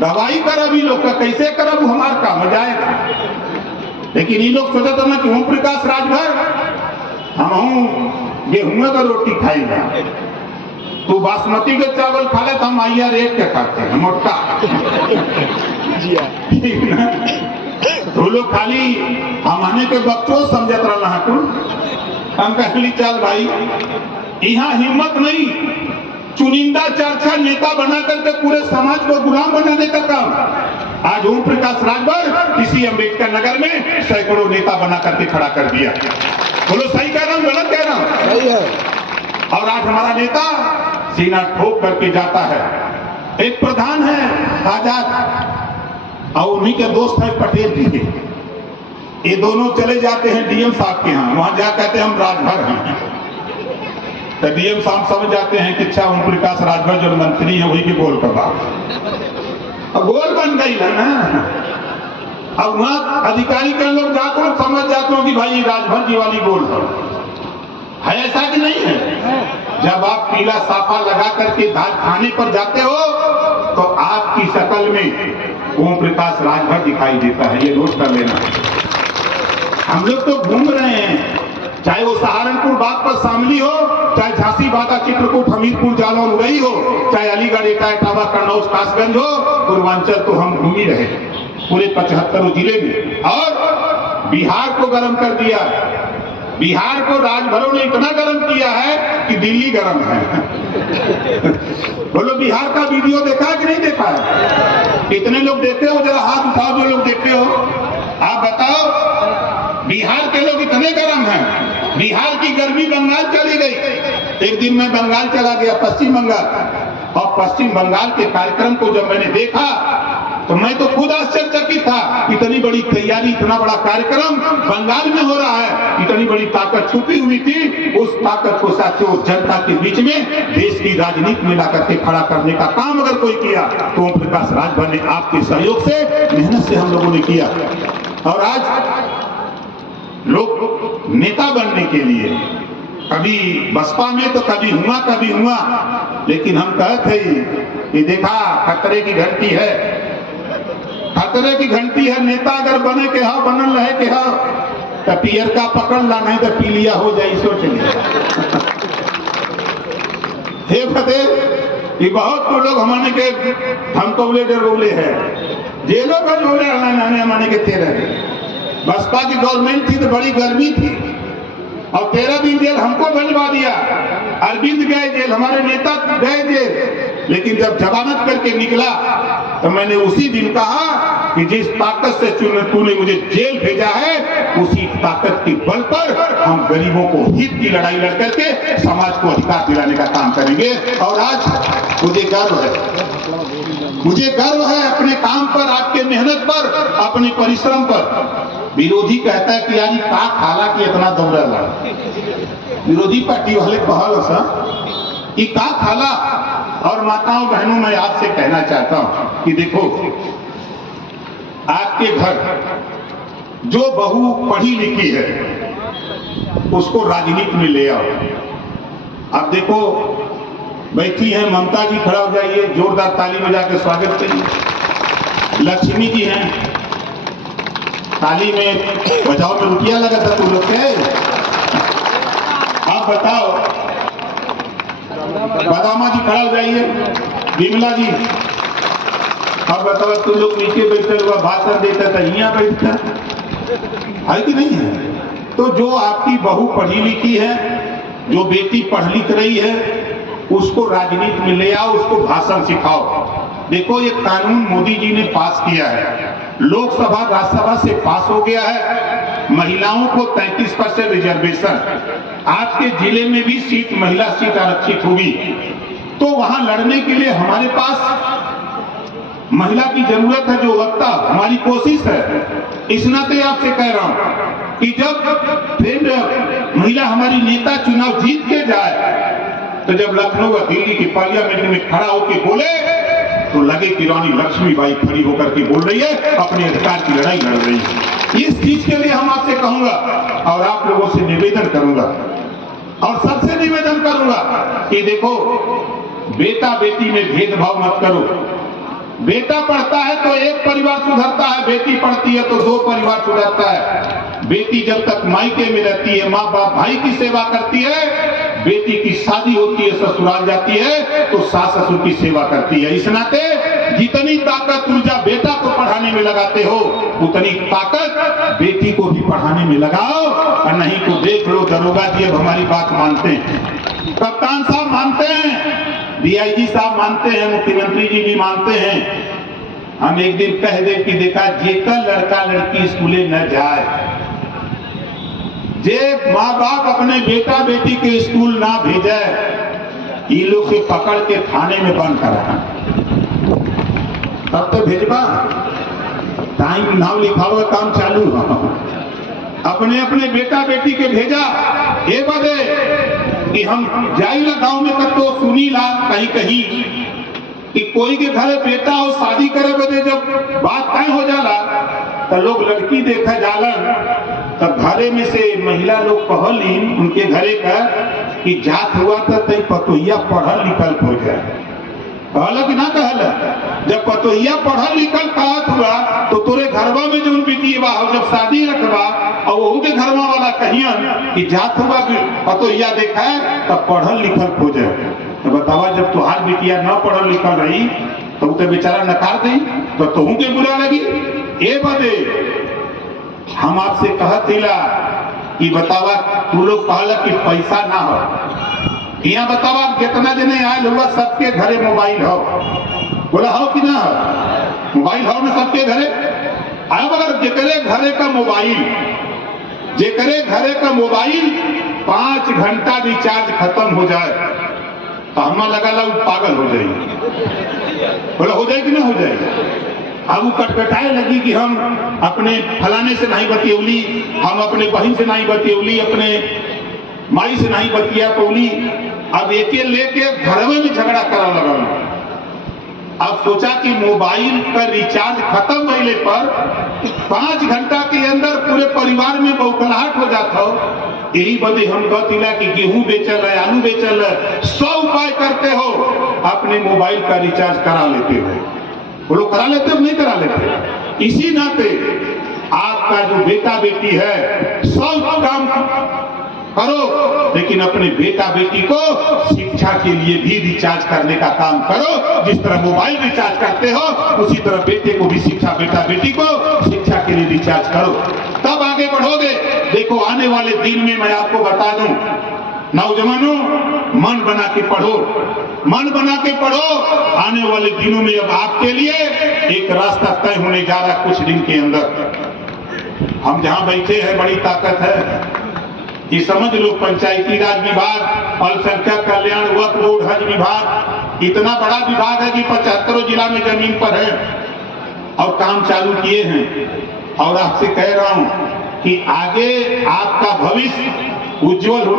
दवाई करब ई लोग का कैसे करब हमार काम जाएगा। लेकिन ये लोग सोचता ना कि ओम प्रकाश राजभर हम गेहूं का रोटी खाएगा, तू बासमती के चावल खा ले तो हम आइया रेट के खाते हैं मोटका। ठीक ना, तो लोग खाली हमारे के बच्चों समझत रहा है कुल। हम कहली चल भाई यहाँ हिम्मत नहीं, चुनिंदा चर्चा नेता बना करके पूरे समाज को गुलाम बनाने का काम आज ओम प्रकाश राजभर इसी अम्बेडकर नगर में सैकड़ों नेता बना करके खड़ा कर दिया। बोलो सही कह रहा हूँ गलत कह रहा हूँ? सही है। और आज हमारा नेता सीना ठोक करके जाता है। एक प्रधान है आजाद और उन्हीं के दोस्त है पटेल जी के, ये दोनों चले जाते हैं डीएम साहब के यहाँ, वहां जा कहते हैं हम राजभर हैं। तो डीएम साहब समझ जाते हैं कि अच्छा ओम प्रकाश राजभर जो मंत्री है वही के गोल का बात, अब गोल बन गई है ना। अब वहां अधिकारी के लोग जाकर समझ जाते हो कि भाई राजभर जी वाली गोल है ऐसा कि नहीं है। जब आप पीला साफा लगा करके धान खाने पर जाते हो तो आपकी शक्ल में ओम प्रकाश राजभर दिखाई देता है, ये नोट कर लेना। हम लोग तो घूम रहे हैं, चाहे वो सहारनपुर बाग पर शामली हो, चाहे झांसी बागा चित्रकूट हमीरपुर जालौन उरई हो, चाहे अलीगढ़ एटा इटावा कन्नौज कासगंज हो, पूर्वांचल तो हम घूम ही रहे पूरे 75 जिले में। और बिहार को गर्म कर दिया, बिहार को राजभरों ने इतना गर्म किया है कि दिल्ली गर्म है। बोलो बिहार का वीडियो देखा कि नहीं देखा है? कितने लोग देखे हो? जरा हाथ उठाओ जो लोग देखे हो। आप बताओ, बिहार के लोग इतने गर्म हैं। बिहार की गर्मी बंगाल चली गई। एक दिन मैं बंगाल चला गया, पश्चिम बंगाल, और पश्चिम बंगाल के कार्यक्रम को जब मैंने देखा तो मैं तो खुद आश्चर्यचकित था। इतनी बड़ी तैयारी, इतना बड़ा कार्यक्रम बंगाल में हो रहा है, इतनी बड़ी ताकत छुपी हुई थी। उस ताकत को साथियों जनता के बीच में देश की राजनीति में लाकर के खड़ा करने का काम अगर कोई किया तो ओम प्रकाश राजभर ने आपके सहयोग से, मेहनत से हम लोगों ने किया। और आज लोग नेता बनने के लिए कभी बसपा में तो कभी हुआ, लेकिन हम कहते कि देखा खतरे की घंटी है, खतरे की घंटी है। नेता अगर बने के हा, बनल रहे के हा, तो पियर का पकड़ ला, नहीं तो पीलिया हो जाए, सोच लिया। हे फतेह, ये बहुत तो लोग हमारे के हम तो बोले है, जेलों का जोड़े हमारे के 13 बसपा की गवर्नमेंट थी तो बड़ी गर्मी थी और 13 दिन जेल हमको भिजवा दिया। अरविंद गए जेल, हमारे नेता गए जेल, लेकिन जब जमानत करके निकला तो मैंने उसी दिन कहा कि जिस ताकत से तूने मुझे जेल भेजा है, उसी ताकत के बल पर हम गरीबों को हित की लड़ाई लड़ करके समाज को अधिकार दिलाने का काम करेंगे। और आज मुझे गर्व है अपने काम पर, आपके मेहनत पर, अपने परिश्रम पर। विरोधी कहता है कि यार का खाला की इतना दौड़ा, विरोधी पार्टी वाले कहल सा कि का खाला। और माताओं बहनों, मैं आपसे कहना चाहता हूं कि देखो, आपके घर जो बहू पढ़ी लिखी है उसको राजनीति में ले आओ। अब देखो बैठी है ममता जी, खड़ा हो जाइए, जोरदार ताली बजा के स्वागत करिए। लक्ष्मी जी हैं, ताली में बजाओ में रुपया लगा था तुम लोग के। आप बताओ, बादामा जी खड़ा हो जाइए, विमला जी। अब बताओ, तुम लोग नीचे बैठे हुआ भाषण देता था, यहाँ बैठता है कि नहीं है? तो जो आपकी बहू पढ़ी लिखी है, जो बेटी पढ़ लिख रही है, उसको राजनीति में ले आओ, उसको भाषण सिखाओ। देखो, ये कानून मोदी जी ने पास किया है, लोकसभा राज्यसभा से पास हो गया है। महिलाओं को 33% रिजर्वेशन, आपके जिले में भी सीट, महिला सीट आरक्षित होगी। तो वहां लड़ने के लिए हमारे पास महिला की जरूरत है, जो वक्ता हमारी कोशिश है। इस नाते आपसे कह रहा हूं कि जब फिर महिला हमारी नेता चुनाव जीत के जाए, तो जब लखनऊ और दिल्ली की पार्लियामेंट में खड़ा होकर बोले तो लगे कि रानी लक्ष्मीबाई खड़ी होकर के बोल रही है, अपने अधिकार की लड़ाई लड़ रही है। इस चीज के लिए हम आपसे कहूंगा और आप लोगों से निवेदन करूंगा और सबसे निवेदन करूंगा कि देखो, बेटा बेटी में भेदभाव मत करो। बेटा पढ़ता है तो एक परिवार सुधरता है, बेटी पढ़ती है तो 2 परिवार सुधरता है। बेटी जब तक मायके में रहती है, माँ बाप भाई की सेवा करती है, बेटी की शादी होती है, ससुराल जाती है तो सास ससुर की सेवा करती है। इस नाते जितनी ताकत ऊर्जा बेटा को पढ़ाने में लगाते हो, उतनी ताकत बेटी को भी पढ़ाने में लगाओ। और नहीं तो देख लो, दरोगा जी अब हमारी बात मानते हैं, कप्तान साहब मानते हैं, डीआईजी साहब मानते हैं, मुख्यमंत्री जी भी मानते हैं। हम एक दिन कह दे कि देखा जेकर लड़का लड़की स्कूले न जाए, जे माँ बाप अपने बेटा बेटी के स्कूल ना भेजे, ये लोग से पकड़ के थाने में बंद करा, तब तो भेजबा। टाइम नाम लिखावा काम चालू है। अपने अपने बेटा बेटी के भेजा ये बदे कि हम जाइला गांव में कब तो सुनी ला कहीं कहीं कि कोई के घरे बेटा और शादी करे बदे जब बात तय हो जाला तो लोग लड़की देखा जालन, तब घरे में से महिला लोग कहलीन उनके घरे का कि जात हुआ तो तई पतोहिया पढ़ल लिखल हो जाए। कहला कि ना कहला, जब पतोहिया पढ़ल लिखल कहत हुआ तो तोरे घरवा में जो बिटिया हो जब शादी रखवा और वहू के घरवा वाला कहियन कि जात हुआ पतोहिया देखा है तब पढ़ल लिखल हो जाए। तो बतावा जब तुहार बिटिया न पढ़ल लिखल रही तो वो तो बेचारा नकार दी तो तुहू के बुरा लगी। ए बदे हम आपसे कहत हिला कि बतावा तू लोग कहला कि पैसा ना हो, यहाँ बतावा कितना जने आयल हुआ सबके घरे मोबाइल हो, बोला हो कि ना हो, मोबाइल हो ना सबके घरे। अब अगर जेकरे घरे का मोबाइल, जेकरे घरे का मोबाइल 5 घंटा रिचार्ज खत्म हो जाए तो हमें लगा ला पागल हो जाएगी, बोला हो जाए कि ना हो जाए। अब वो कटकटाए लगी कि हम अपने फलाने से नहीं बतियौली, हम अपने बहन से नहीं बतियौली, अपने माई से नहीं बतिया पौली। अब एके लेके घर में झगड़ा करा लगा। अब सोचा कि मोबाइल का रिचार्ज खत्म होने पर 5 घंटा के अंदर पूरे परिवार में बौखलाहट हो जाता हो। यही बदे हम कहला कि गेहूं बेचल है, आलू बेचल है, 100 उपाय करते हो अपने मोबाइल का रिचार्ज करा लेते हो। वो लोग करा लेते हो नहीं करा लेते। इसी नाते आपका जो बेटा बेटी है 100 काम करो, लेकिन अपने बेटा बेटी को शिक्षा के लिए भी रिचार्ज करने का काम करो। जिस तरह मोबाइल रिचार्ज करते हो उसी तरह बेटे को भी शिक्षा, बेटा बेटी को शिक्षा के लिए रिचार्ज करो, तब आगे बढ़ोगे। देखो आने वाले दिन में मैं आपको बता दूं, नौजवानों मन बना के पढ़ो, मन बना के पढ़ो। आने वाले दिनों में अब आपके लिए एक रास्ता तय होने जा रहा कुछ दिन के अंदर। हम जहां बैठे हैं बड़ी ताकत है, ये समझ लो पंचायती राज विभाग, अल्पसंख्यक कल्याण, वक्फ बोर्ड, हज विभाग, इतना बड़ा विभाग है कि 75 जिला में जमीन पर है और काम चालू किए हैं। और आपसे कह रहा हूं कि आगे आपका भविष्य उज्जवल हो।